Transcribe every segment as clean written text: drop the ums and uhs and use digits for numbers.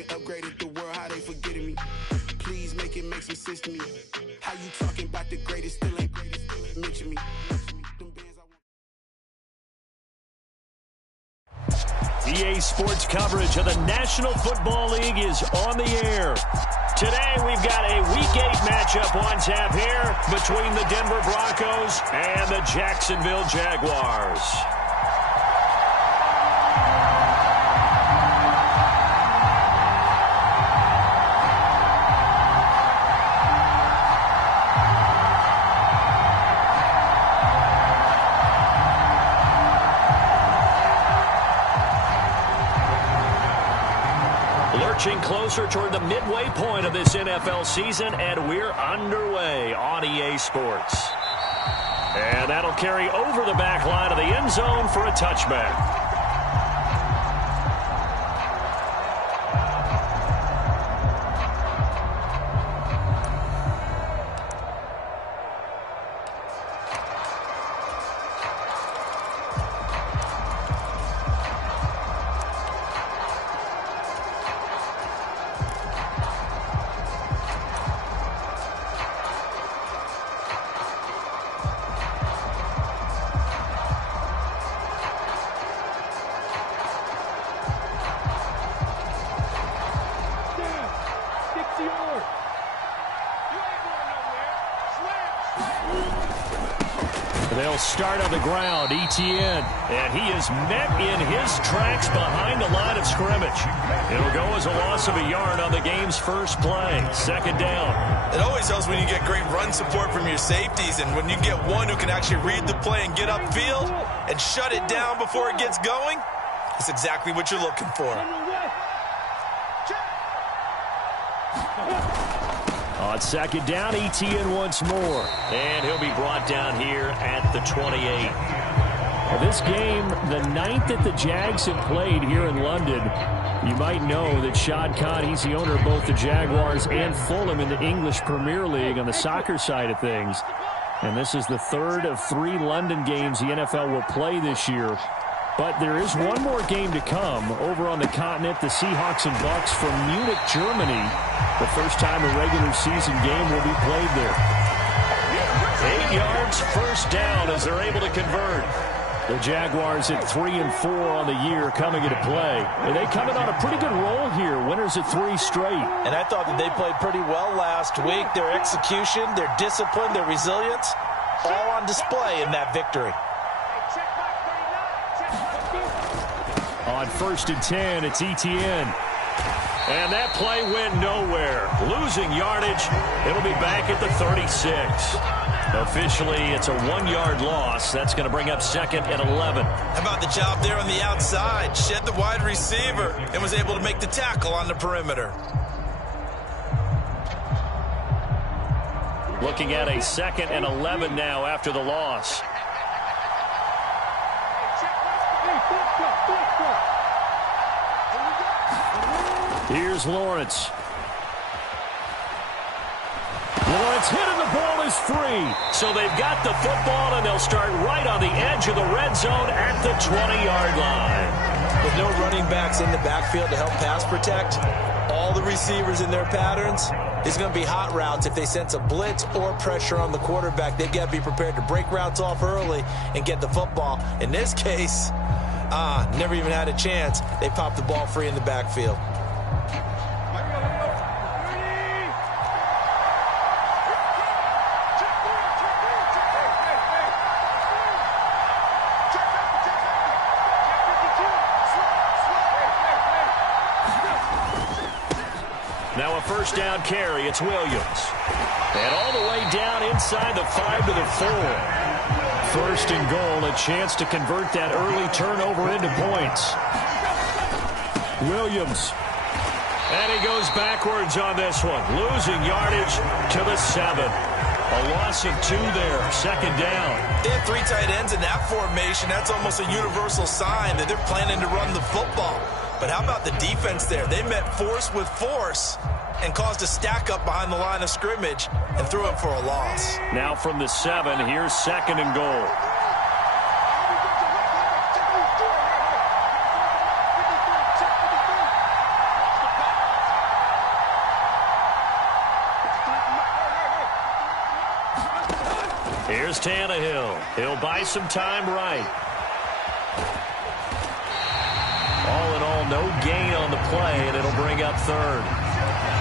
and upgraded the world, how they forgetting me. Please make it make some sense to me. How you talking about the greatest, still ain't mention me. EA Sports coverage of the National Football League is on the air. Today we've got a Week 8 matchup on tap here between the Denver Broncos and the Jacksonville Jaguars. Lurching closer toward the midway point of this NFL season, and we're underway on EA Sports. And that'll carry over the back line of the end zone for a touchback. They'll start on the ground, Etienne, and he is met in his tracks behind the line of scrimmage. It'll go as a loss of a yard on the game's first play. Second down. It always helps when you get great run support from your safeties, and when you get one who can actually read the play and get upfield and shut it down before it gets going, it's exactly what you're looking for. On second down, Etienne once more. And he'll be brought down here at the 28. This game, the ninth that the Jags have played here in London. You might know that Shad Khan, he's the owner of both the Jaguars and Fulham in the English Premier League on the soccer side of things. And this is the third of 3 London games the NFL will play this year. But there is one more game to come over on the continent. The Seahawks and Bucks from Munich, Germany. The first time a regular season game will be played there. 8 yards, first down as they're able to convert. The Jaguars at 3-4 on the year coming into play. And they coming on a pretty good roll here. Winners at 3 straight. And I thought that they played pretty well last week. Their execution, their discipline, their resilience, all on display in that victory. On 1st and 10, it's Etienne. And that play went nowhere. Losing yardage. It'll be back at the 36. Officially, it's a 1-yard loss. That's going to bring up 2nd and 11. How about the job there on the outside? Shed the wide receiver and was able to make the tackle on the perimeter. Looking at a 2nd and 11 now after the loss. Here's Lawrence. Lawrence hit and the ball is free. So they've got the football and they'll start right on the edge of the red zone at the 20-yard line. With no running backs in the backfield to help pass protect, all the receivers in their patterns, it's going to be hot routes. If they sense a blitz or pressure on the quarterback, they've got to be prepared to break routes off early and get the football. In this case, never even had a chance. They popped the ball free in the backfield. Now a first down carry. It's Williams. And all the way down inside the 5 to the 4. 1st and goal, a chance to convert that early turnover into points. Williams. And he goes backwards on this one. Losing yardage to the 7. A loss of 2 there. 2nd down. They have 3 tight ends in that formation. That's almost a universal sign that they're planning to run the football. But how about the defense there? They met force with force and caused a stack up behind the line of scrimmage and threw it for a loss. Now from the 7, here's 2nd and goal. Here's Tannehill. He'll buy some time right. All in all, no gain on the play, and it'll bring up third.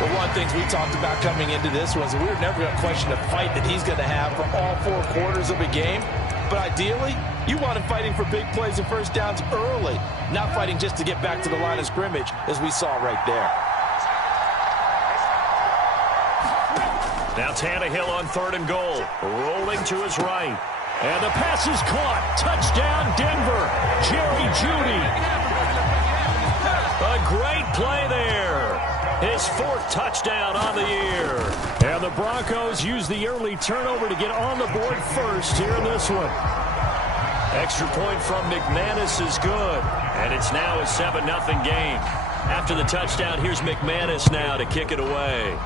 Well, one of the things we talked about coming into this was that we were never going to question the fight that he's going to have for all 4 quarters of a game. But ideally, you want him fighting for big plays and first downs early, not fighting just to get back to the line of scrimmage, as we saw right there. Now Tannehill on 3rd and goal, rolling to his right. And the pass is caught. Touchdown, Denver. Jerry Jeudy. A great play there. His 4th touchdown on the year. And the Broncos use the early turnover to get on the board first here in this one. Extra point from McManus is good. And it's now a 7-0 game. After the touchdown, here's McManus now to kick it away.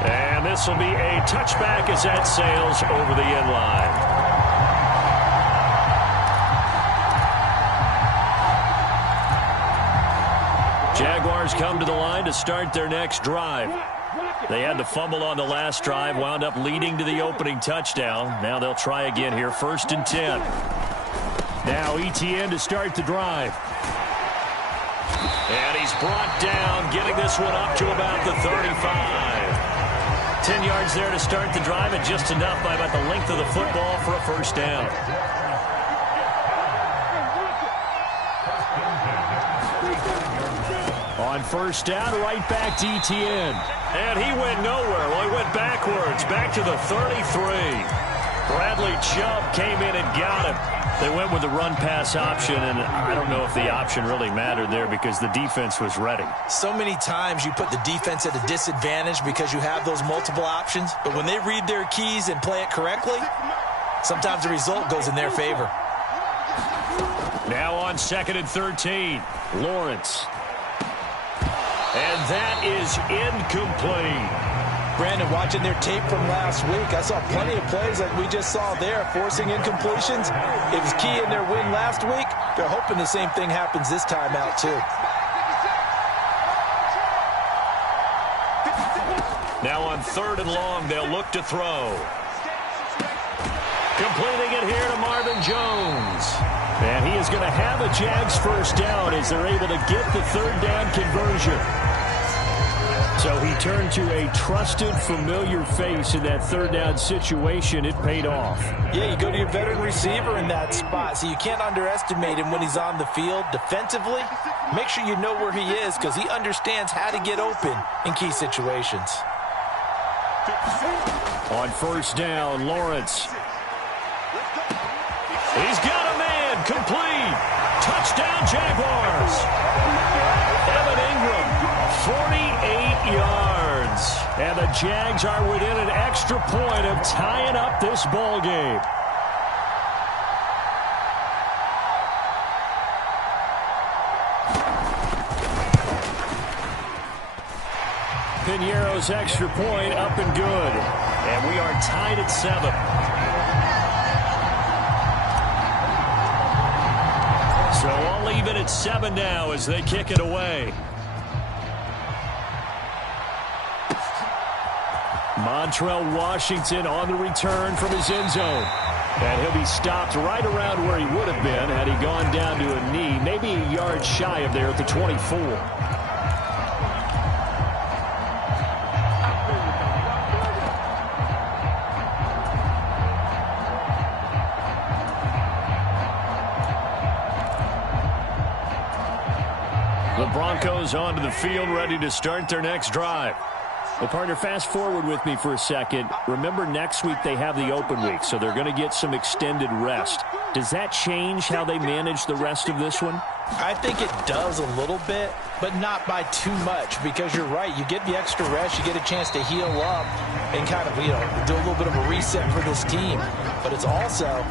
And this will be a touchback as that sails over the end line. Jaguars come to the line to start their next drive. They had the fumble on the last drive, wound up leading to the opening touchdown. Now they'll try again here, 1st and 10. Now Etienne to start the drive. And he's brought down, getting this one up to about the 35. 10 yards there to start the drive, and just enough by about the length of the football for a first down. On first down, right back to Etienne. And he went nowhere. Well, he went backwards, back to the 33. Bradley Chubb came in and got him. They went with the run-pass option, and I don't know if the option really mattered there because the defense was ready. So many times you put the defense at a disadvantage because you have those multiple options, but when they read their keys and play it correctly, sometimes the result goes in their favor. Now on 2nd and 13, Lawrence. And that is incomplete. Brandon, watching their tape from last week, I saw plenty of plays like we just saw there, forcing incompletions. It was key in their win last week. They're hoping the same thing happens this time out, too. Now on 3rd and long, they'll look to throw. Completing it here to Marvin Jones. And he is going to have a Jags first down as they're able to get the 3rd down conversion. So he turned to a trusted, familiar face in that 3rd down situation. It paid off. Yeah, you go to your veteran receiver in that spot, so you can't underestimate him when he's on the field. Defensively, make sure you know where he is because he understands how to get open in key situations. On first down, Lawrence. He's got a man, complete. Touchdown, Jaguars. Evan Ingram, 48 yards. And the Jags are within an extra point of tying up this ball game. Piñeiro's extra point up and good. And we are tied at 7. So I'll leave it at 7 now as they kick it away. Montrell Washington on the return from his end zone. And he'll be stopped right around where he would have been had he gone down to a knee, maybe a yard shy of there at the 24. The Broncos onto the field, ready to start their next drive. Well, partner, fast forward with me for a second. Remember, next week they have the open week, so they're going to get some extended rest. Does that change how they manage the rest of this one? I think it does a little bit, but not by too much, because you're right. You get the extra rest, you get a chance to heal up and kind of, do a little bit of a reset for this team. But it's also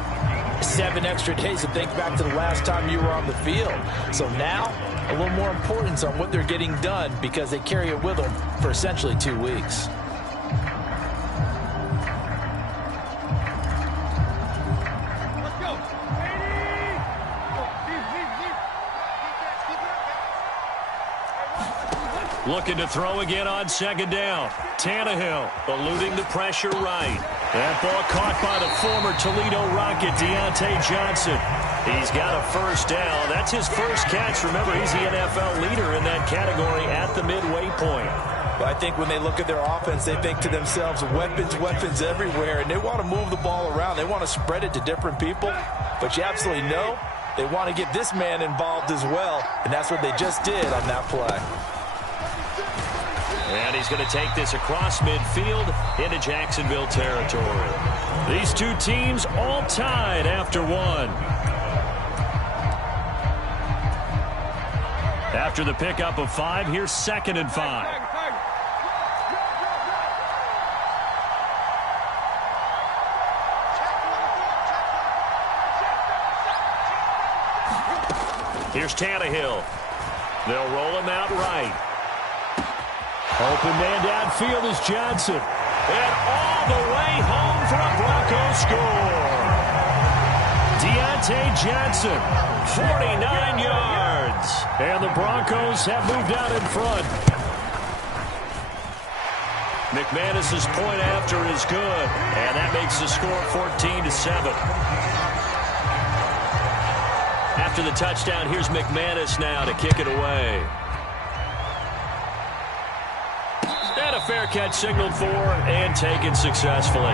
7 extra days to think back to the last time you were on the field. So now, a little more importance on what they're getting done because they carry it with them for essentially 2 weeks. Looking to throw again on second down. Tannehill eluding the pressure right. That ball caught by the former Toledo Rocket, Deontay Johnson. He's got a first down. That's his first catch. Remember, he's the NFL leader in that category at the midway point. But I think when they look at their offense, they think to themselves, weapons, weapons everywhere, and they want to move the ball around. They want to spread it to different people. But you absolutely know they want to get this man involved as well, and that's what they just did on that play. And he's going to take this across midfield into Jacksonville territory. These two teams all tied after one. After the pickup of 5, here's 2nd and 5. Here's Tannehill. They'll roll him out right. Open man downfield is Johnson. And all the way home for a Broncos score. Deontay Johnson, 49 yards. And the Broncos have moved out in front. McManus's point after is good. And that makes the score 14-7. After the touchdown, here's McManus now to kick it away. And a fair catch signaled for and taken successfully.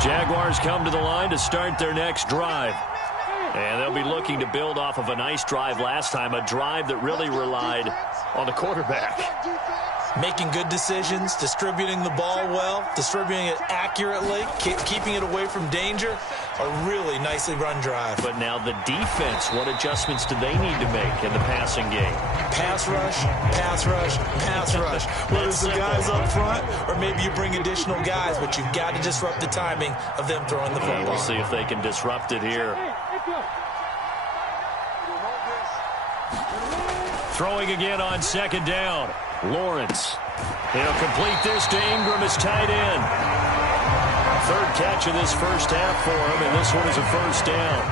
Jaguars come to the line to start their next drive. And they'll be looking to build off of a nice drive last time, a drive that really relied on the quarterback. Making good decisions, distributing the ball well, distributing it accurately, keeping it away from danger. A really nicely run drive. But now the defense, what adjustments do they need to make in the passing game? Pass rush, pass rush, pass rush. Whether it's the guys up front or maybe you bring additional guys, but you've got to disrupt the timing of them throwing the football. We'll see if they can disrupt it here. Throwing again on second down. Lawrence. He'll complete this to Ingram, his tight end. Third catch of this first half for him, and this one is a first down.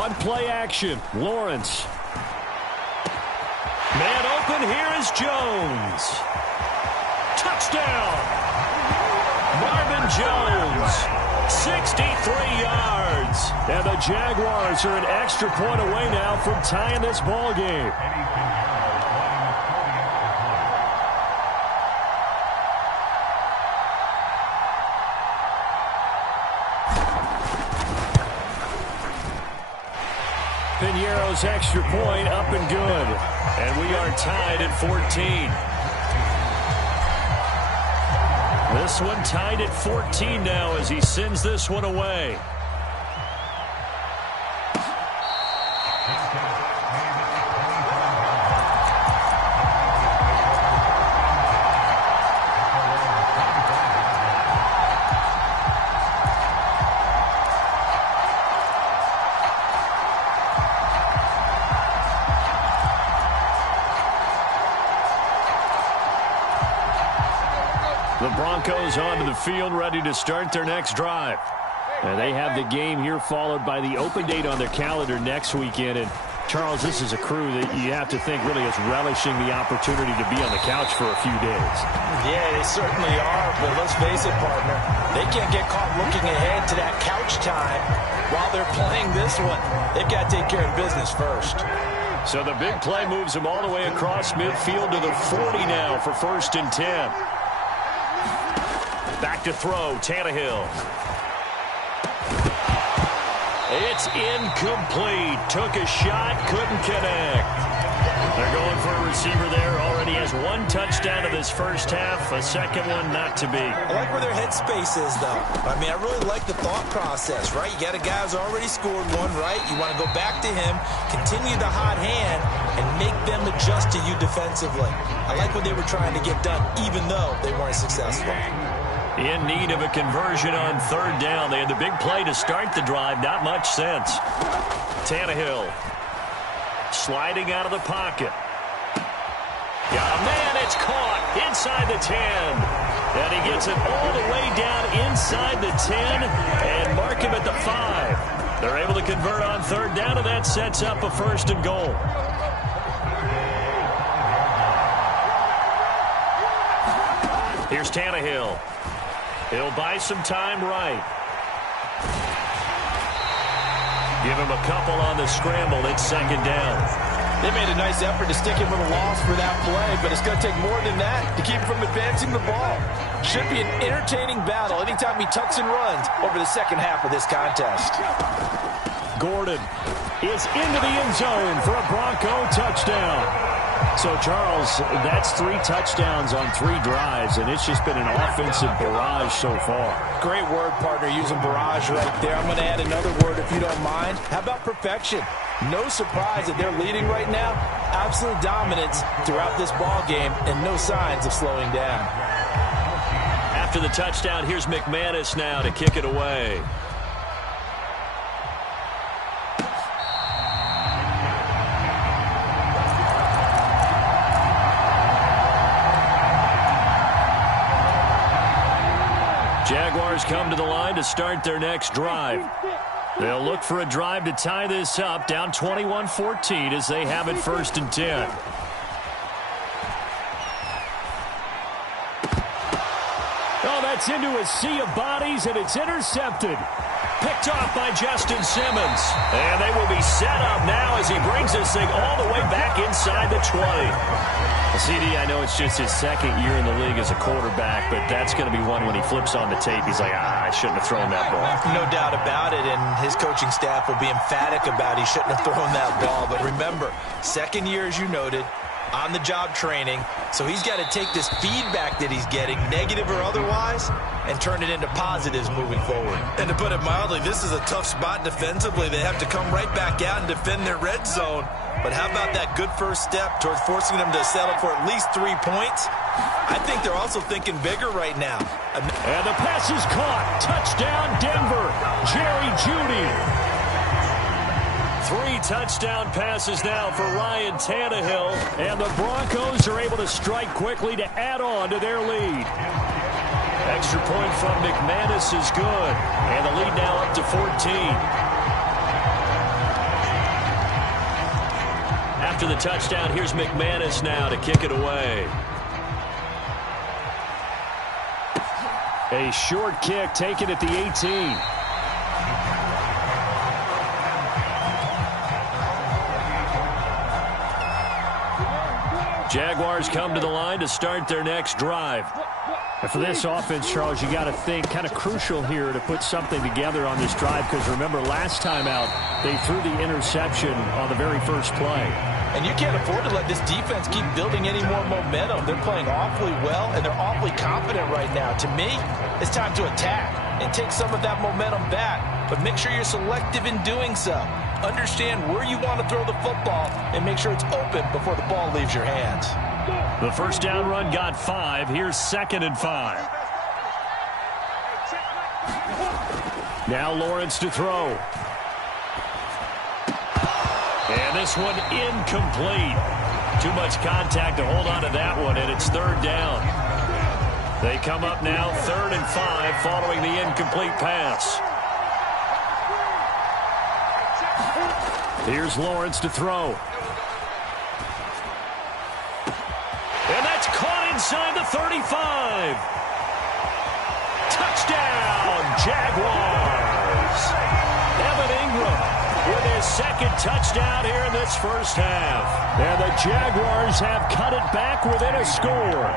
On play action, Lawrence. Man open, here is Jones. Touchdown! Marvin Jones, 63 yards. And the Jaguars are an extra point away now from tying this ball game. Piñeiro's extra point up and good. And we are tied at 14. This one tied at 14 now as he sends this one away. The Broncos onto the field, ready to start their next drive. And they have the game here followed by the open date on their calendar next weekend. And, Charles, this is a crew that you have to think really is relishing the opportunity to be on the couch for a few days. Yeah, they certainly are, but let's face it, partner. They can't get caught looking ahead to that couch time while they're playing this one. They've got to take care of business first. So the big play moves them all the way across midfield to the 40 now for 1st and 10. Back to throw, Tannehill. It's incomplete. Took a shot, couldn't connect. They're going for a receiver there. Already has one touchdown of this first half. A second one not to be. I like where their headspace is, though. I mean, I really like the thought process, right? You got a guy who's already scored one, right? You want to go back to him, continue the hot hand, and make them adjust to you defensively. I like what they were trying to get done, even though they weren't successful. In need of a conversion on 3rd down. They had the big play to start the drive. Not much sense. Tannehill. Sliding out of the pocket. Got a man, it's caught inside the 10. And he gets it all the way down inside the 10 and mark him at the 5. They're able to convert on third down, and that sets up a 1st and goal. Here's Tannehill. He'll buy some time right. Give him a couple on the scramble. It's 2nd down. They made a nice effort to stick him with a loss for that play, but it's going to take more than that to keep him from advancing the ball. Should be an entertaining battle anytime he tucks and runs over the second half of this contest. Gordon is into the end zone for a Bronco touchdown. So, Charles, that's 3 touchdowns on 3 drives, and it's just been an offensive barrage so far. Great word, partner, using barrage right there. I'm going to add another word if you don't mind. How about perfection? No surprise that they're leading right now. Absolute dominance throughout this ball game and no signs of slowing down. After the touchdown, here's McManus now to kick it away. Jaguars come to the line to start their next drive. They'll look for a drive to tie this up, down 21-14 as they have it 1st and 10. Oh, that's into a sea of bodies, and it's intercepted. Picked off by Justin Simmons. And they will be set up now as he brings this thing all the way back inside the 20. Well, CD, I know it's just his 2nd year in the league as a quarterback, but that's going to be one when he flips on the tape. He's like, I shouldn't have thrown that ball. No doubt about it, and his coaching staff will be emphatic about he shouldn't have thrown that ball. But remember, 2nd year, as you noted, on-the-job training, so he's got to take this feedback that he's getting, negative or otherwise, and turn it into positives moving forward. And to put it mildly, this is a tough spot defensively. They have to come right back out and defend their red zone. But how about that good first step towards forcing them to settle for at least 3 points? I think they're also thinking bigger right now. And the pass is caught. Touchdown, Denver. Jerry Jeudy. 3 touchdown passes now for Ryan Tannehill. And the Broncos are able to strike quickly to add on to their lead. Extra point from McManus is good. And the lead now up to 14. After the touchdown, here's McManus now to kick it away. A short kick taken at the 18. Jaguars come to the line to start their next drive. And for this offense, Charles, you got to think kind of crucial here to put something together on this drive, because remember, last time out, they threw the interception on the very first play. And you can't afford to let this defense keep building any more momentum. They're playing awfully well, and they're awfully confident right now. To me, it's time to attack and take some of that momentum back, but make sure you're selective in doing so. Understand where you want to throw the football and make sure it's open before the ball leaves your hands. The first down run got 5. Here's 2nd and 5. Now Lawrence to throw. And this one incomplete. Too much contact to hold on to that one, and it's 3rd down. They come up now 3rd and 5 following the incomplete pass. Here's Lawrence to throw. And that's caught inside the 35. Touchdown, Jaguars. Evan Ingram with his 2nd touchdown here in this first half. And the Jaguars have cut it back within a score.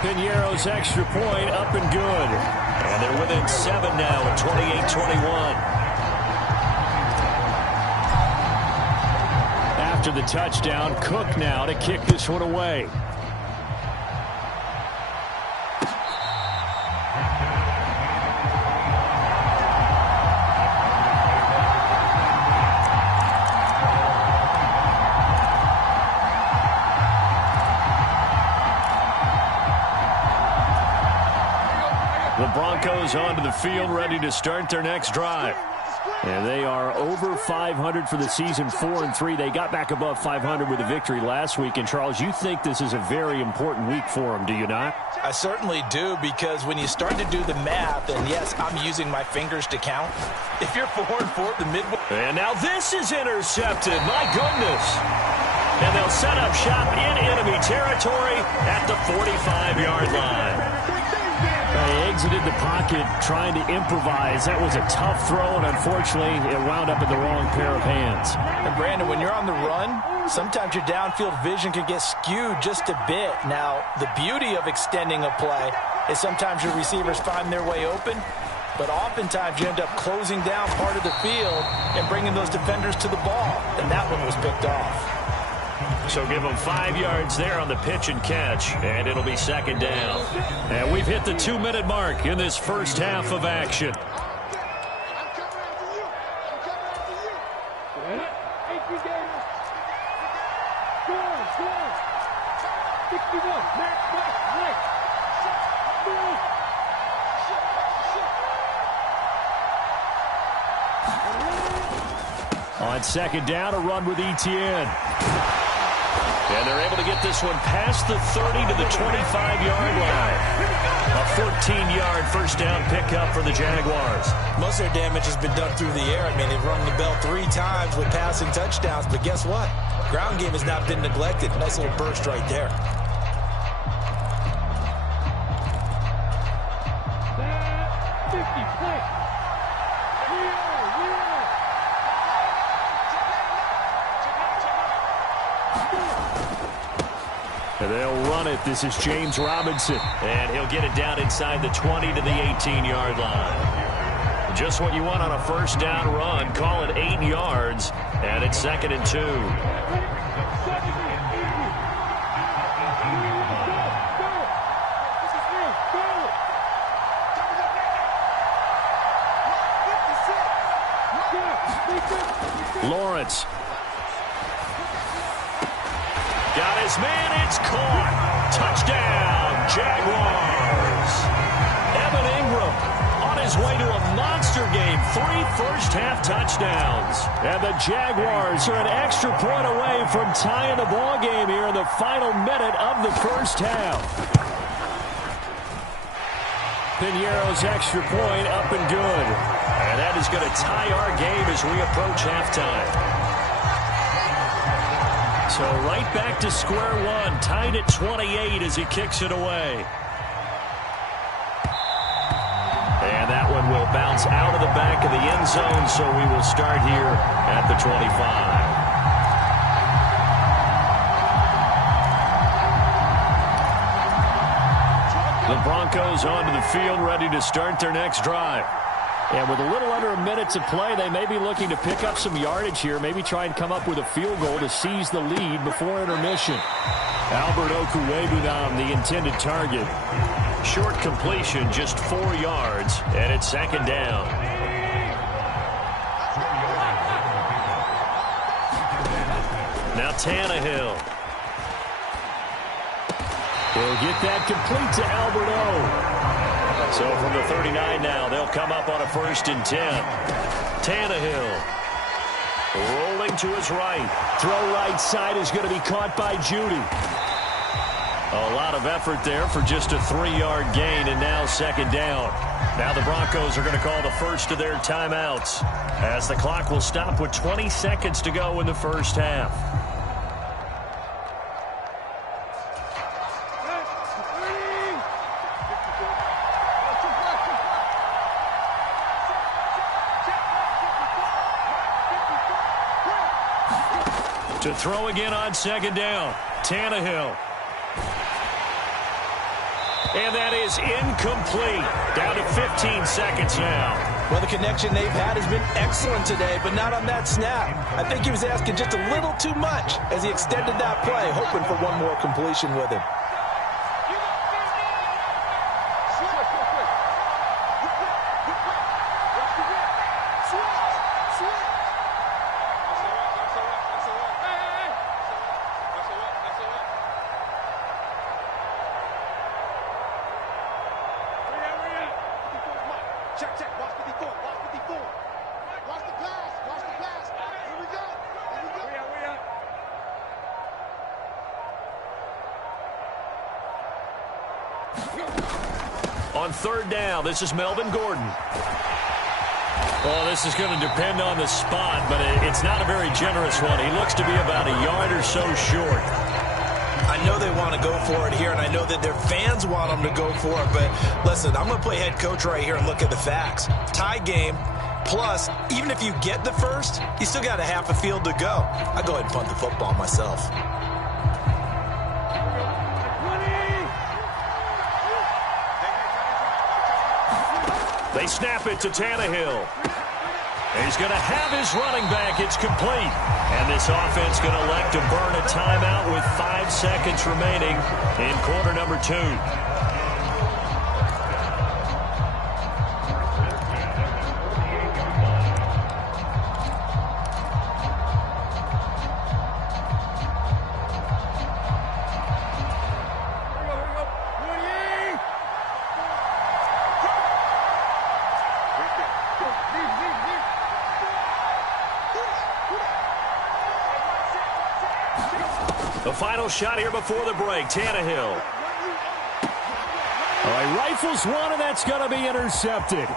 Piñeiro's extra point up and good. And they're within 7 now at 28-21. After the touchdown, Cook now to kick this one away. The Broncos onto the field, ready to start their next drive. And they are over 500 for the season, 4-3. They got back above 500 with a victory last week. And, Charles, you think this is a very important week for them, do you not? I certainly do, because when you start to do the math, and yes, I'm using my fingers to count. If you're 4-4 the midway. And now this is intercepted. My goodness. And they'll set up shop in enemy territory at the 45-yard line. They exited the pocket trying to improvise. That was a tough throw, and unfortunately, it wound up in the wrong pair of hands. And, Brandon, when you're on the run, sometimes your downfield vision can get skewed just a bit. Now, the beauty of extending a play is sometimes your receivers find their way open, but oftentimes you end up closing down part of the field and bringing those defenders to the ball, and that one was picked off. So give them 5 yards there on the pitch and catch, and it'll be second down. And we've hit the 2-minute mark in this first half of action. On second down, a run with Etienne. And they're able to get this one past the 30 to the 25-yard line. A 14-yard first down pickup for the Jaguars. Most of their damage has been done through the air. I mean, they've rung the bell 3 times with passing touchdowns, but guess what? Ground game has not been neglected. Nice little burst right there. And they'll run it. This is James Robinson. And he'll get it down inside the 20 to the 18-yard line. Just what you want on a first down run. Call it 8 yards. And it's 2nd and 2. Lawrence. Got his man, it's caught. Touchdown, Jaguars. Evan Ingram on his way to a monster game. 3 first-half touchdowns. And the Jaguars are an extra point away from tying the ball game here in the final minute of the first half. Piñeiro's extra point up and good. And that is going to tie our game as we approach halftime. So right back to square one, tied at 28 as he kicks it away. And that one will bounce out of the back of the end zone, so we will start here at the 25. The Broncos onto the field, ready to start their next drive. And with a little under a minute to play, they may be looking to pick up some yardage here, maybe try and come up with a field goal to seize the lead before intermission. Albert Okwuegbunam, the intended target. Short completion, just 4 yards, and it's second down. Now Tannehill. He'll get that complete to Albert O. So from the 39 now, they'll come up on a 1st and 10. Tannehill rolling to his right. Throw right side is going to be caught by Judy. A lot of effort there for just a 3-yard gain, and now second down. Now the Broncos are going to call the first of their timeouts as the clock will stop with 20 seconds to go in the first half. To throw again on second down, Tannehill. And that is incomplete. Down to 15 seconds now. Well, the connection they've had has been excellent today, but not on that snap. I think he was asking just a little too much as he extended that play, hoping for one more completion with him. Check, check. Watch 54. Watch 54. Watch the pass. Watch the pass. Here we go. Here we go. We are. On third down, this is Melvin Gordon. Well, this is going to depend on the spot, but it's not a very generous one. He looks to be about a yard or so short. I know they want to go for it here, and I know that their fans want them to go for it, but listen, I'm going to play head coach right here and look at the facts. Tie game, plus, even if you get the first, you still got a half a field to go. I go ahead and punt the football myself. They snap it to Tannehill. He's going to have his running back. It's complete. And this offense going to elect to burn a timeout with 5 seconds remaining in quarter number 2. The final shot here before the break, Tannehill. All right, rifles one, and that's going to be intercepted.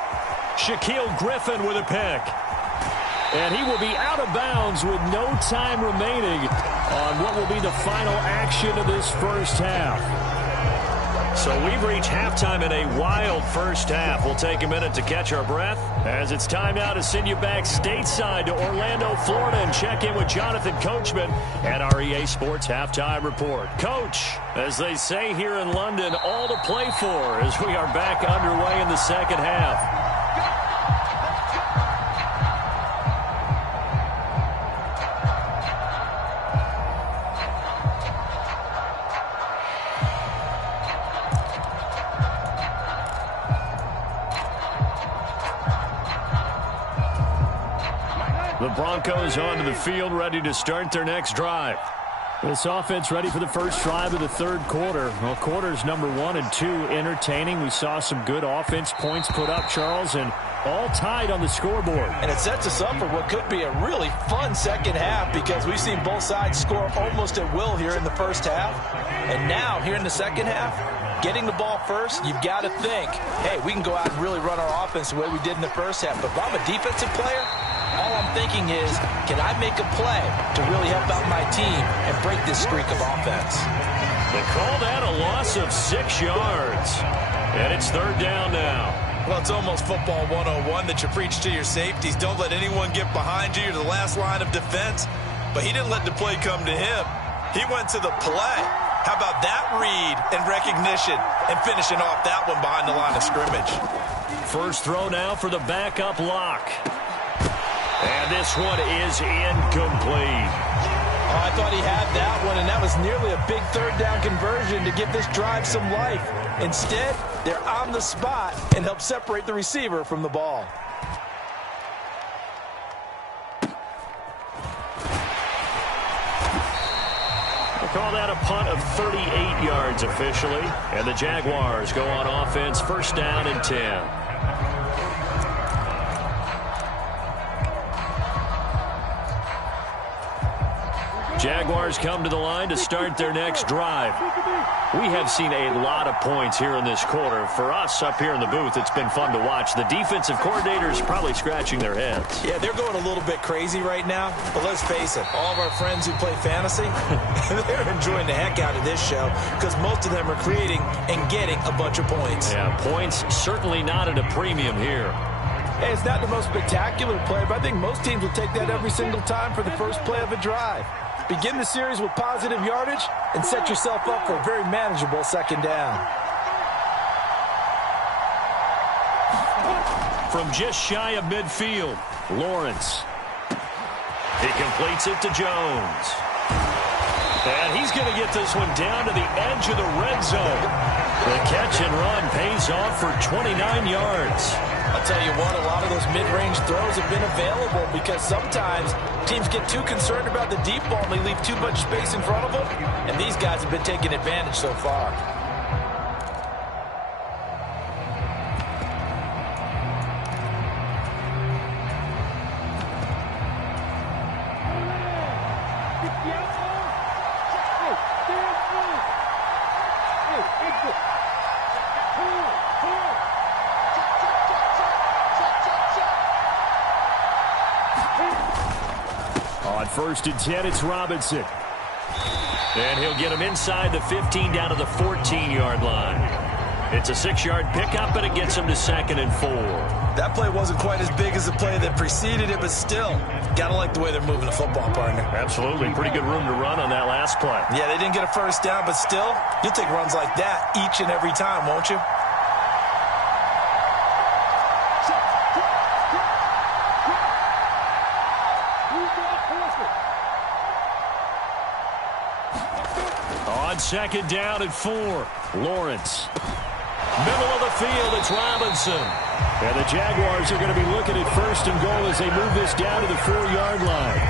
Shaquille Griffin with a pick. And he will be out of bounds with no time remaining on what will be the final action of this first half. So we've reached halftime in a wild first half. We'll take a minute to catch our breath as it's time now to send you back stateside to Orlando, Florida, and check in with Jonathan Coachman at our EA Sports Halftime Report. Coach, as they say here in London, all to play for as we are back underway in the second half. The Broncos onto the field, ready to start their next drive. This offense ready for the first drive of the third quarter. Well, quarters number 1 and 2 entertaining. We saw some good offense points put up, Charles, and all tied on the scoreboard. And it sets us up for what could be a really fun second half because we've seen both sides score almost at will here in the first half. And now, here in the second half, getting the ball first, you've got to think, hey, we can go out and really run our offense the way we did in the first half. But if I'm a defensive player, all I'm thinking is, can I make a play to really help out my team and break this streak of offense? They call that a loss of 6 yards. And it's third down now. Well, it's almost football 101 that you preach to your safeties. Don't let anyone get behind you. You're the last line of defense. But he didn't let the play come to him. He went to the play. How about that read and recognition and finishing off that one behind the line of scrimmage? First throw now for the backup lock. And this one is incomplete. Oh, I thought he had that one, and that was nearly a big third down conversion to give this drive some life. Instead, they're on the spot and help separate the receiver from the ball. We'll call that a punt of 38 yards officially. And the Jaguars go on offense, first down and 10. Jaguars come to the line to start their next drive. We have seen a lot of points here in this quarter. For us up here in the booth, it's been fun to watch. The defensive coordinators probably scratching their heads. Yeah, they're going a little bit crazy right now. But let's face it, all of our friends who play fantasy, they're enjoying the heck out of this show because most of them are creating and getting a bunch of points. Yeah, points certainly not at a premium here. Hey, it's not the most spectacular play, but I think most teams will take that every single time for the first play of a drive. Begin the series with positive yardage and set yourself up for a very manageable second down. From just shy of midfield, Lawrence. He completes it to Jones. And he's going to get this one down to the edge of the red zone. The catch and run pays off for 29 yards. I'll tell you what, a lot of those mid-range throws have been available because sometimes teams get too concerned about the deep ball and they leave too much space in front of them, and these guys have been taking advantage so far. First and 10, it's Robinson. And he'll get him inside the 15 down to the 14-yard line. It's a 6-yard pickup, and it gets him to 2nd and 4. That play wasn't quite as big as the play that preceded it, but still, got to like the way they're moving the football, partner. Absolutely. Pretty good room to run on that last play. Yeah, they didn't get a first down, but still, you'll take runs like that each and every time, won't you? On 2nd down at 4, Lawrence. Middle of the field, it's Robinson. And the Jaguars are going to be looking at 1st and goal as they move this down to the 4-yard line.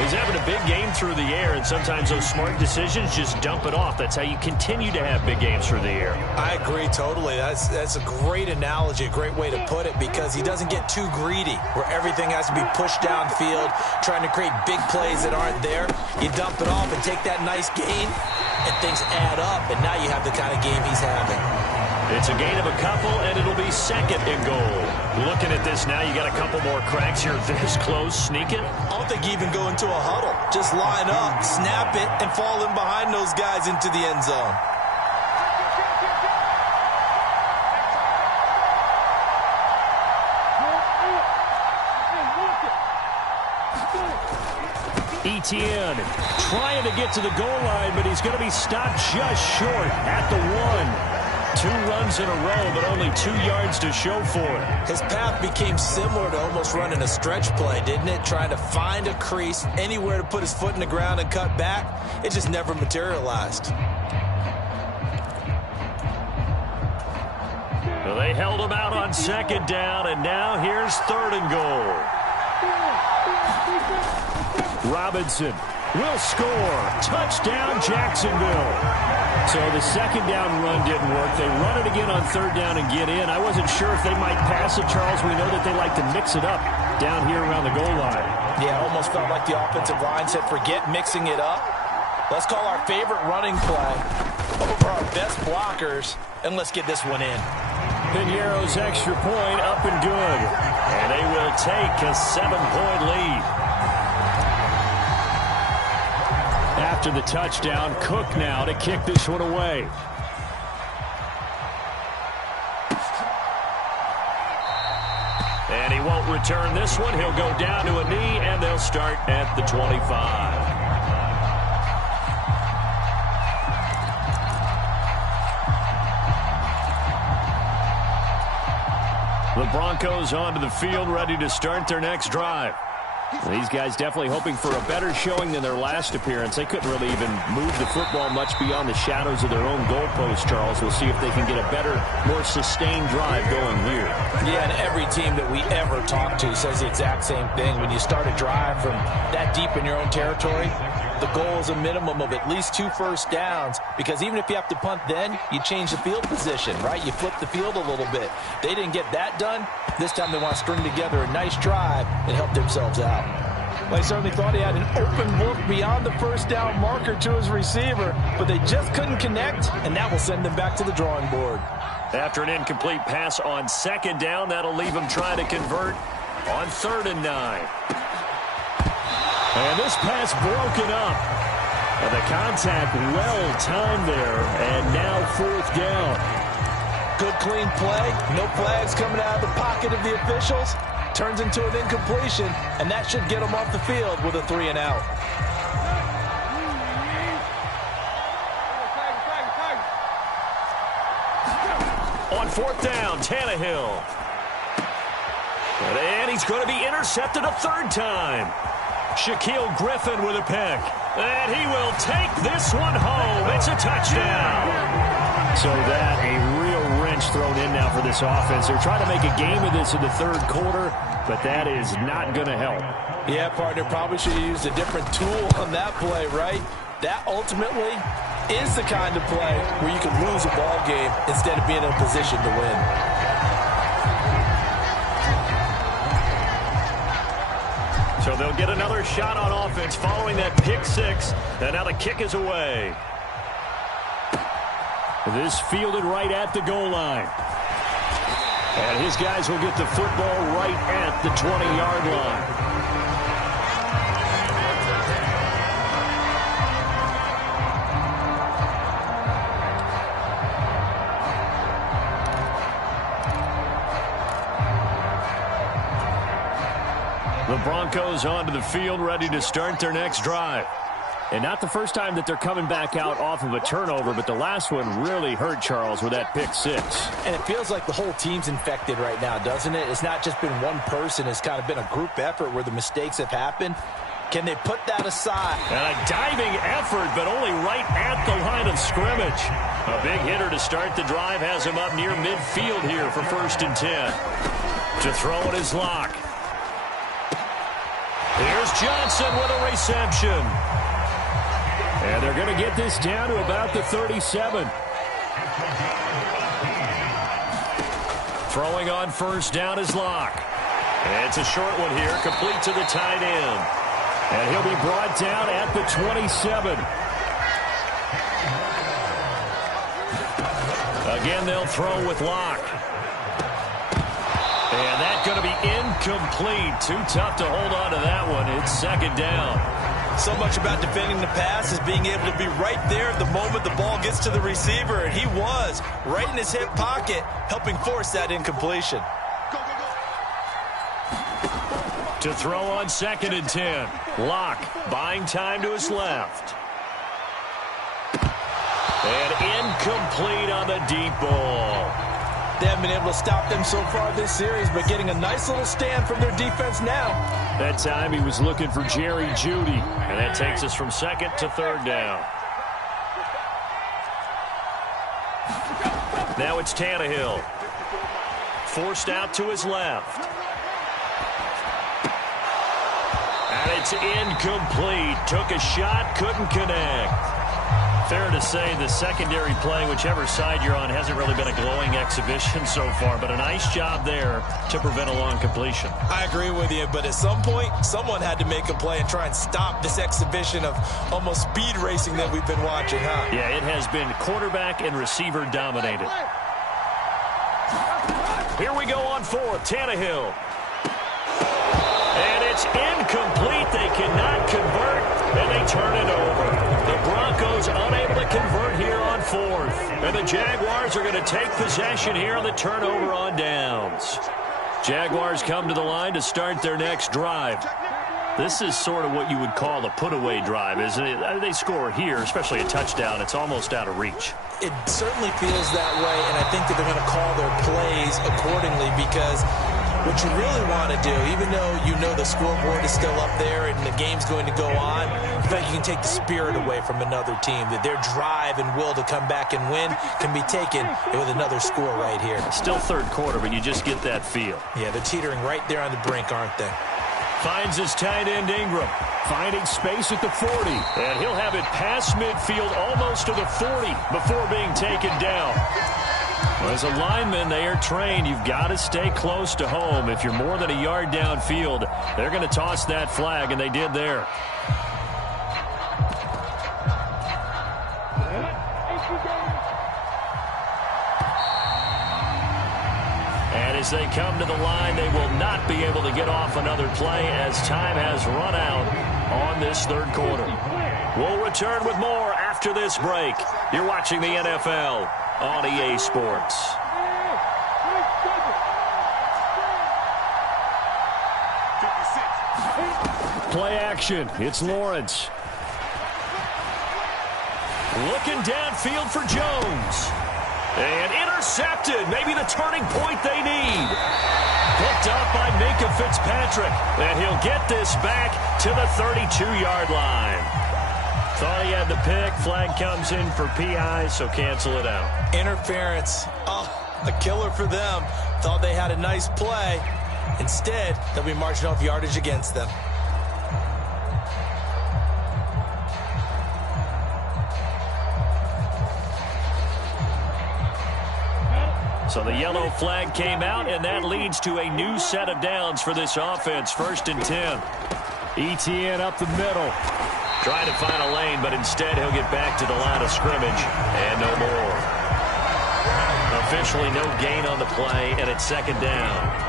He's having a big game through the air, and sometimes those smart decisions just dump it off. That's how you continue to have big games through the air. I agree totally. That's a great analogy, a great way to put it, because he doesn't get too greedy where everything has to be pushed downfield, trying to create big plays that aren't there. You dump it off and take that nice gain, and things add up, and now you have the kind of game he's having. It's a gain of a couple, and it'll be 2nd and goal. Looking at this now, you got a couple more cracks here. This close, sneak it. I don't think you even go into a huddle. Just line up, snap it, and fall in behind those guys into the end zone. Etienne trying to get to the goal line, but he's going to be stopped just short at the 1. 2 runs in a row, but only 2 yards to show for it. His path became similar to almost running a stretch play, didn't it? Trying to find a crease, anywhere to put his foot in the ground and cut back. It just never materialized. Well, they held him out on 2nd down, and now here's 3rd and goal. Robinson will score. Touchdown, Jacksonville. So the 2nd down run didn't work. They run it again on 3rd down and get in. I wasn't sure if they might pass it, Charles. We know that they like to mix it up down here around the goal line. Yeah, it almost felt like the offensive line said, forget mixing it up. Let's call our favorite running play over our best blockers, and let's get this one in. Piñeiro's extra point up and good. And they will take a 7-point lead. After the touchdown, Cook now to kick this one away. And he won't return this one. He'll go down to a knee, and they'll start at the 25. The Broncos onto the field, ready to start their next drive. These guys definitely hoping for a better showing than their last appearance. They couldn't really even move the football much beyond the shadows of their own goalpost, Charles. We'll see if they can get a better, more sustained drive going here. Yeah, and every team that we ever talk to says the exact same thing. When you start a drive from that deep in your own territory, the goal is a minimum of at least 2 first downs, because even if you have to punt then, you change the field position, right? You flip the field a little bit. They didn't get that done. This time they want to string together a nice drive and help themselves out. Well, he certainly thought he had an open look beyond the first down marker to his receiver, but they just couldn't connect, and that will send them back to the drawing board. After an incomplete pass on 2nd down, that'll leave them trying to convert on 3rd and 9. And this pass broken up. And the contact well timed there, and now 4th down. Good clean play, no flags coming out of the pocket of the officials. Turns into an incompletion, and that should get them off the field with a 3 and out. On 4th down, Tannehill. And he's going to be intercepted a 3rd time. Shaquille Griffin with a pick. And he will take this one home. It's a touchdown. So that a real wrench thrown in now for this offense. They're trying to make a game of this in the 3rd quarter, but that is not going to help. Yeah, partner, probably should have used a different tool on that play, right? That ultimately is the kind of play where you can lose a ball game instead of being in a position to win. So they'll get another shot on offense following that pick 6. And now the kick is away. This fielded right at the goal line. And his guys will get the football right at the 20-yard line. The Broncos onto the field, ready to start their next drive. And not the first time that they're coming back out off of a turnover, but the last one really hurt Charles with that pick six. And it feels like the whole team's infected right now, doesn't it? It's not just been one person. It's kind of been a group effort where the mistakes have happened. Can they put that aside? And a diving effort, but only right at the line of scrimmage. A big hitter to start the drive has him up near midfield here for 1st and 10. To throw it is Locke. Here's Johnson with a reception. And they're going to get this down to about the 37. Throwing on 1st down is Locke. And it's a short one here, complete to the tight end. And he'll be brought down at the 27. Again, they'll throw with Locke. And that's going to be incomplete. Too tough to hold on to that one. It's 2nd down. So much about defending the pass is being able to be right there at the moment the ball gets to the receiver. And he was right in his hip pocket, helping force that incompletion. To throw on 2nd and 10. Locke buying time to his left. And incomplete on the deep ball. They haven't been able to stop them so far this series, but getting a nice little stand from their defense now. That time he was looking for Jerry Jeudy. And that takes us from 2nd to 3rd down. Now it's Tannehill. Forced out to his left. And it's incomplete. Took a shot, couldn't connect. Fair to say the secondary play, whichever side you're on, hasn't really been a glowing exhibition so far, but a nice job there to prevent a long completion. I agree with you, but at some point, someone had to make a play and try and stop this exhibition of almost speed racing that we've been watching, huh? Yeah, it has been quarterback and receiver dominated. Here we go on 4th, Tannehill. And it's incomplete. They cannot convert, and they turn it over. The Broncos unable to convert here on 4th. And the Jaguars are going to take possession here on the turnover on downs. Jaguars come to the line to start their next drive. This is sort of what you would call a put-away drive, isn't it? They score here, especially a touchdown. It's almost out of reach. It certainly feels that way, and I think that they're going to call their plays accordingly because what you really want to do, even though you know the scoreboard is still up there and the game's going to go on, I think you can take the spirit away from another team, that their drive and will to come back and win can be taken with another score right here. Still 3rd quarter, but you just get that feel. Yeah, they're teetering right there on the brink, aren't they? Finds his tight end Ingram, finding space at the 40. And he'll have it past midfield almost to the 40 before being taken down. Well, as a lineman, they are trained. You've got to stay close to home. If you're more than a yard downfield, they're going to toss that flag, and they did there. And as they come to the line, they will not be able to get off another play as time has run out on this 3rd quarter. We'll return with more after this break. You're watching the NFL on EA Sports. Play action. It's Lawrence. Looking downfield for Jones. And intercepted. Maybe the turning point they need. Picked up by Minka Fitzpatrick. And he'll get this back to the 32-yard line. Thought he had the pick. Flag comes in for PI, so cancel it out. Interference. Oh, a killer for them. Thought they had a nice play. Instead, they'll be marching off yardage against them. So the yellow flag came out, and that leads to a new set of downs for this offense. 1st and 10. ETN up the middle. Trying to find a lane, but instead he'll get back to the line of scrimmage and no more. Officially no gain on the play, and it's 2nd down.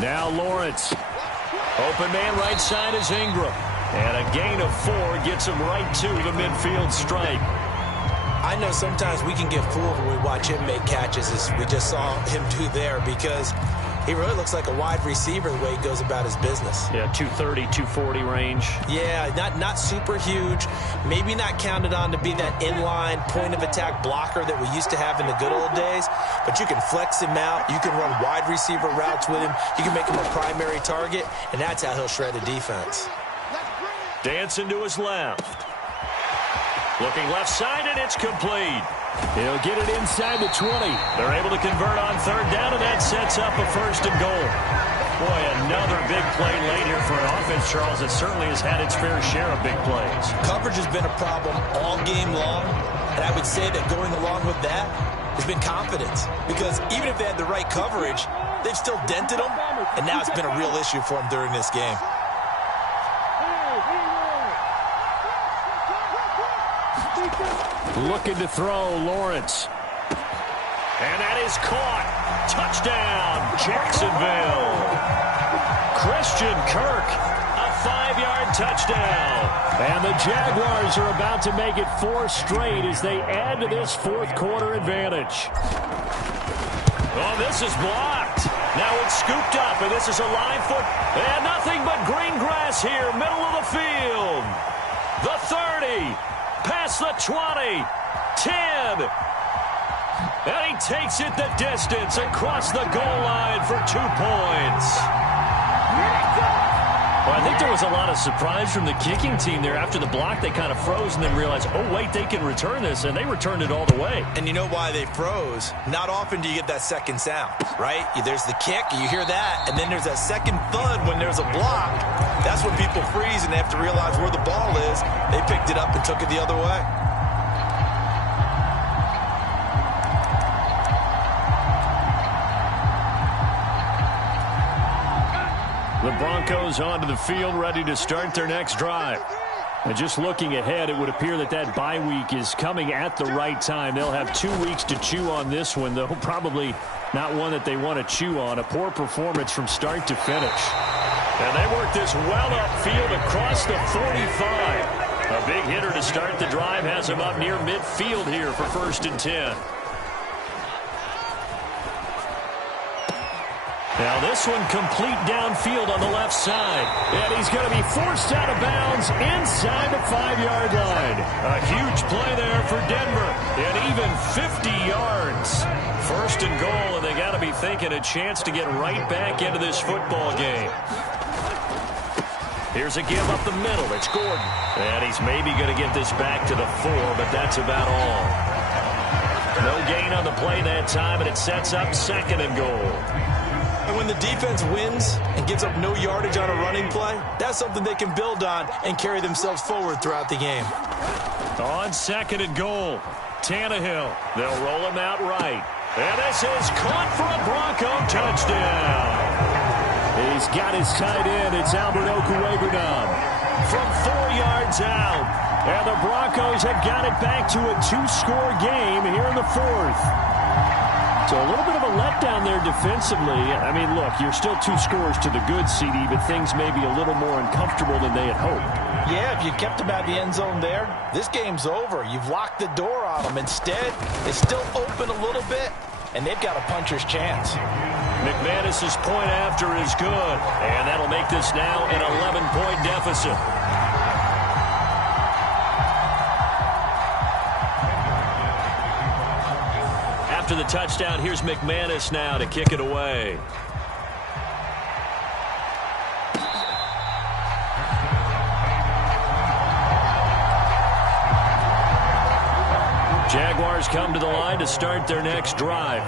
Now Lawrence. Open man right side is Ingram. And a gain of 4 gets him right to the midfield stripe. I know sometimes we can get fooled when we watch him make catches, as we just saw him do there, because he really looks like a wide receiver the way he goes about his business. Yeah, 230, 240 range. Yeah, not super huge. Maybe not counted on to be that inline point-of-attack blocker that we used to have in the good old days. But you can flex him out. You can run wide receiver routes with him. You can make him a primary target, and that's how he'll shred a defense. Dancing to his left. Looking left side, and it's complete. He'll get it inside the 20. They're able to convert on third down, and that sets up a 1st and goal. Boy, another big play late here for an offense, Charles, that certainly has had its fair share of big plays. Coverage has been a problem all game long, and I would say that going along with that has been confidence. Because even if they had the right coverage, they've still dented them, and now it's been a real issue for them during this game. Looking to throw, Lawrence. And that is caught. Touchdown, Jacksonville. Christian Kirk, a 5-yard touchdown. And the Jaguars are about to make it 4 straight as they add to this 4th quarter advantage. Oh, this is blocked. Now it's scooped up, and this is a live foot. And nothing but green grass here, middle of the field. The 30. Past the 20, 10, and he takes it the distance across the goal line for 2 points. Well, I think there was a lot of surprise from the kicking team there. After the block, they kind of froze and then realized, oh, wait, they can return this, and they returned it all the way. And you know why they froze? Not often do you get that second sound, right? There's the kick, you hear that, and then there's that second thud when there's a block. That's when people freeze and they have to realize where the ball is. They picked it up and took it the other way. The Broncos onto the field, ready to start their next drive. And just looking ahead, it would appear that that bye week is coming at the right time. They'll have 2 weeks to chew on this one, though probably not one that they want to chew on. A poor performance from start to finish. And they work this well upfield across the 45. A big hitter to start the drive has him up near midfield here for 1st and 10. Now this one complete downfield on the left side. And he's going to be forced out of bounds inside the 5-yard line. A huge play there for Denver. And even 50 yards. 1st and goal, and they got to be thinking a chance to get right back into this football game. Here's a give up the middle. It's Gordon. And he's maybe going to get this back to the 4, but that's about all. No gain on the play that time, and it sets up 2nd and goal. And when the defense wins and gives up no yardage on a running play, that's something they can build on and carry themselves forward throughout the game. On 2nd and goal, Tannehill. They'll roll him out right. And this is caught for a Bronco touchdown. He's got his tight end. It's Albert Okwuegbunam from 4 yards out. And the Broncos have got it back to a 2-score game here in the 4th. So a little bit of a letdown there defensively. I mean, look, you're still 2 scores to the good, CD, but things may be a little more uncomfortable than they had hoped. Yeah, if you kept them out of the end zone there, this game's over. You've locked the door on them. Instead, it's still open a little bit, and they've got a puncher's chance. McManus's point after is good, and that'll make this now an 11-point deficit. After the touchdown, here's McManus now to kick it away. Jaguars come to the line to start their next drive.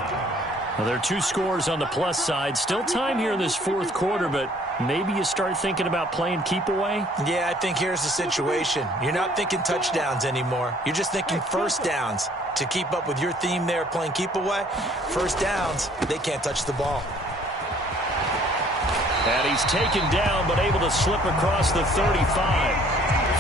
Well, there are 2 scores on the plus side. Still time here in this 4th quarter, but maybe you start thinking about playing keep away? Yeah, I think here's the situation. You're not thinking touchdowns anymore. You're just thinking 1st downs. To keep up with your theme there, playing keep away, 1st downs, they can't touch the ball. And he's taken down, but able to slip across the 35.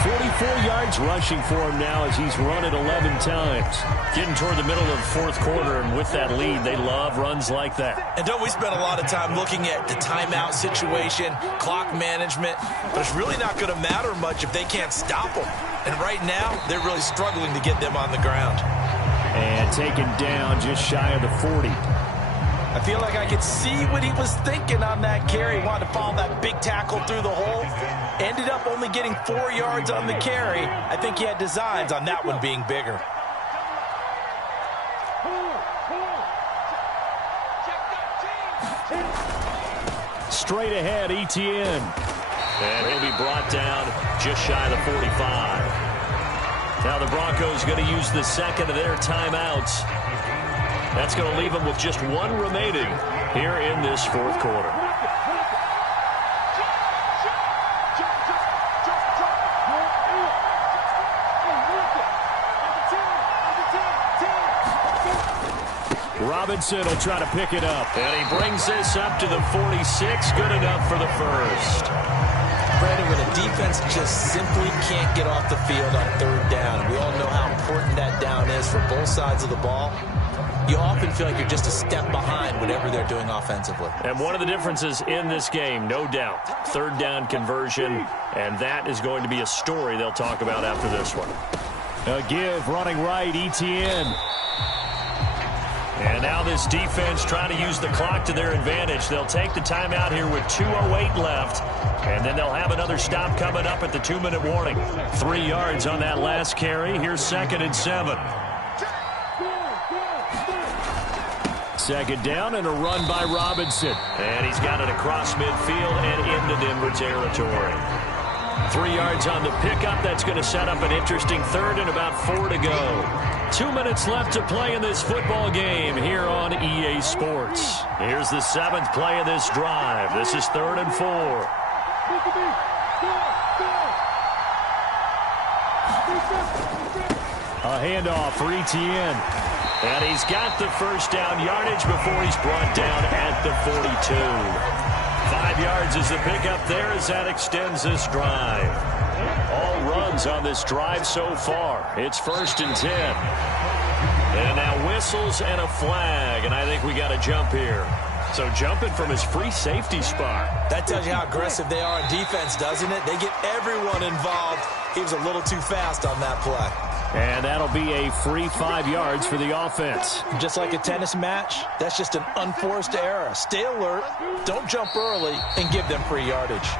44 yards rushing for him now as he's run it 11 times. Getting toward the middle of the fourth quarter, and with that lead, they love runs like that. And don't we spend a lot of time looking at the timeout situation, clock management, but it's really not going to matter much if they can't stop them. And right now, they're really struggling to get them on the ground. And taken down just shy of the 40. I feel like I could see what he was thinking on that carry. He wanted to follow that big tackle through the hole. Ended up only getting 4 yards on the carry. I think he had designs on that one being bigger. Straight ahead, ETN. And he'll be brought down just shy of the 45. Now the Broncos going to use the second of their timeouts. That's going to leave them with just one remaining here in this fourth quarter. Robinson will try to pick it up. And he brings this up to the 46. Good enough for the first. Brandon, when a defense just simply can't get off the field on third down, we all know how important that down is for both sides of the ball. You often feel like you're just a step behind whatever they're doing offensively. And one of the differences in this game, no doubt, third down conversion, and that is going to be a story they'll talk about after this one. A give, running right, ETN. And now this defense trying to use the clock to their advantage. They'll take the timeout here with 2:08 left, and then they'll have another stop coming up at the 2-minute warning. 3 yards on that last carry. Here's 2nd and 7. Second down and a run by Robinson. And he's got it across midfield and into Denver territory. 3 yards on the pickup. That's going to set up an interesting third and about 4 to go. 2 minutes left to play in this football game here on EA Sports. Here's the 7th play of this drive. This is 3rd and 4. A handoff for ETN. And he's got the first down yardage before he's brought down at the 42. 5 yards is the pickup there as that extends this drive. All runs on this drive so far. It's 1st and 10. And now whistles and a flag, and I think we got a jump here. So jumping from his free safety spot. That tells you how aggressive they are on defense, doesn't it? They get everyone involved. He was a little too fast on that play. And that'll be a free 5 yards for the offense. Just like a tennis match, that's just an unforced error. Stay alert, don't jump early, and give them free yardage.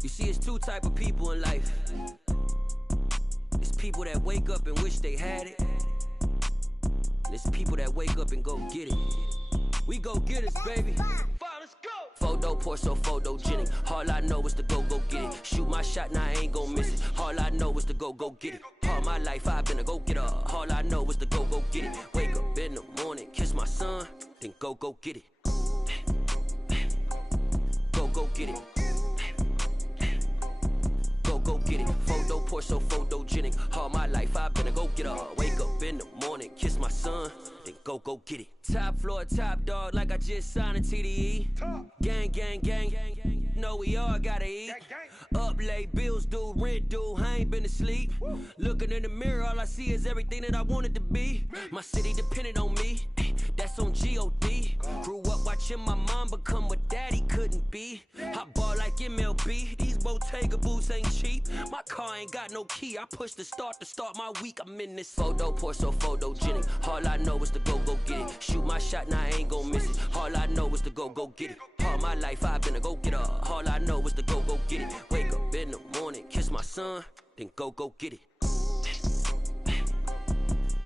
You see, it's two type of people in life. It's people that wake up and wish they had it. And it's people that wake up and go get it. We go get it, baby. Let's go. Photo pour so photogenic. All I know is to go get it. Shoot my shot, now I ain't gon' miss it. All I know is to go get it. All my life I've been a go-getter. All I know is to go get it. Wake up in the morning, kiss my son, then go get it. Go get it. Go get it. Photo pour so photogenic. All my life I've been a go-getter. Wake up in the morning, kiss my son, then go get it. Top floor, top dog, like I just signed a TDE. Gang, gang, gang, gang, gang. Know we all gotta eat. Up late, bills due, rent due, I ain't been asleep. Looking in the mirror, all I see is everything that I wanted to be. My city depended on me, that's on G.O.D. Grew up watching my mom become what daddy couldn't be. I ball like MLB, these Bottega boots ain't cheap. My car ain't got no key, I push the start to start my week. I'm in this photo pour so photogenic. All I know is to go get it. Shoot my shot, now I ain't gon' miss it. All I know is to go get it. All my life I've been a go-getter. All I know is to go get it. Wake up in the morning, kiss my son, then go get it.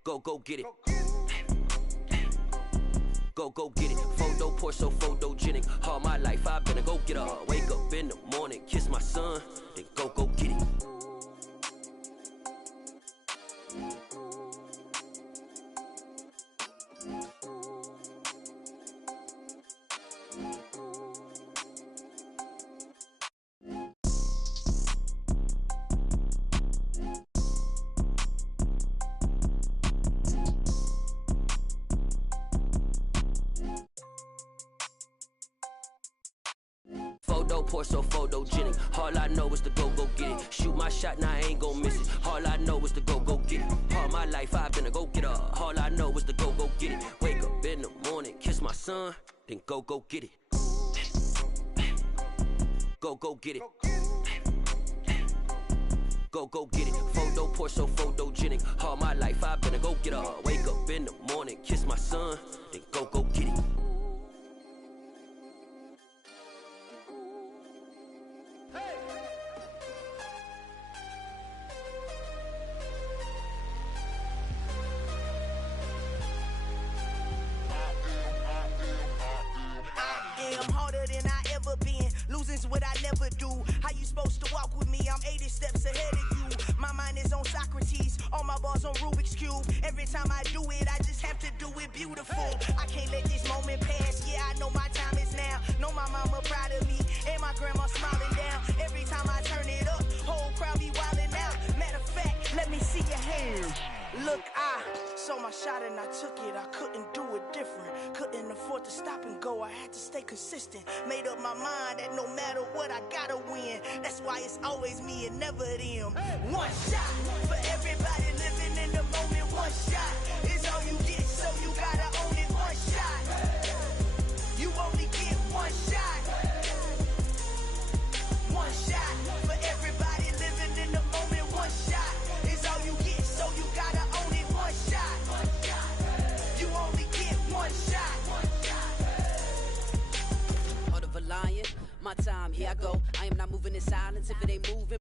Go get it. Go get it. Photo pour so photogenic. All my life I've been a go-getter. Wake up in the morning, kiss my son, then go get it. Photo poor, so photogenic. All I know is to go get it. Shoot my shot, now I ain't gon' miss it. All I know is to go get it. All my life I've been a go-getter. All I know is to go get it. Wake up in the morning, kiss my son, then go get it. Go get it. Go get it. Photo poor, so photogenic. All my life I've been a go-getter. Wake up in the morning, kiss my son, then go get it. Losing's what I never do. How you supposed to walk with me? I'm 80 steps ahead of you. My mind is on Socrates, all my bars on Rubik's Cube. Every time I do it, I just have to do it beautiful. I can't let this moment pass. Yeah, I know my time is now. Know my mama proud of me, and my grandma smiling down. Every time I turn it up, whole crowd be wildin' out. Matter of fact, let me see your hands. Look, I saw my shot and I took it. I couldn't do it different. Couldn't afford to stop and go. I had to stay consistent. Made up my mind that no matter what, I gotta win. That's why it's always me and never them. One shot for everybody living in the moment. One shot is all you get, so you gotta own it. One shot. You only get one shot. One shot for everybody living in the moment. One shot is all you get, so you gotta own it. One shot. You only get one shot. Heart of a lion, my time, here I go. I am not moving in silence. If it ain't moving,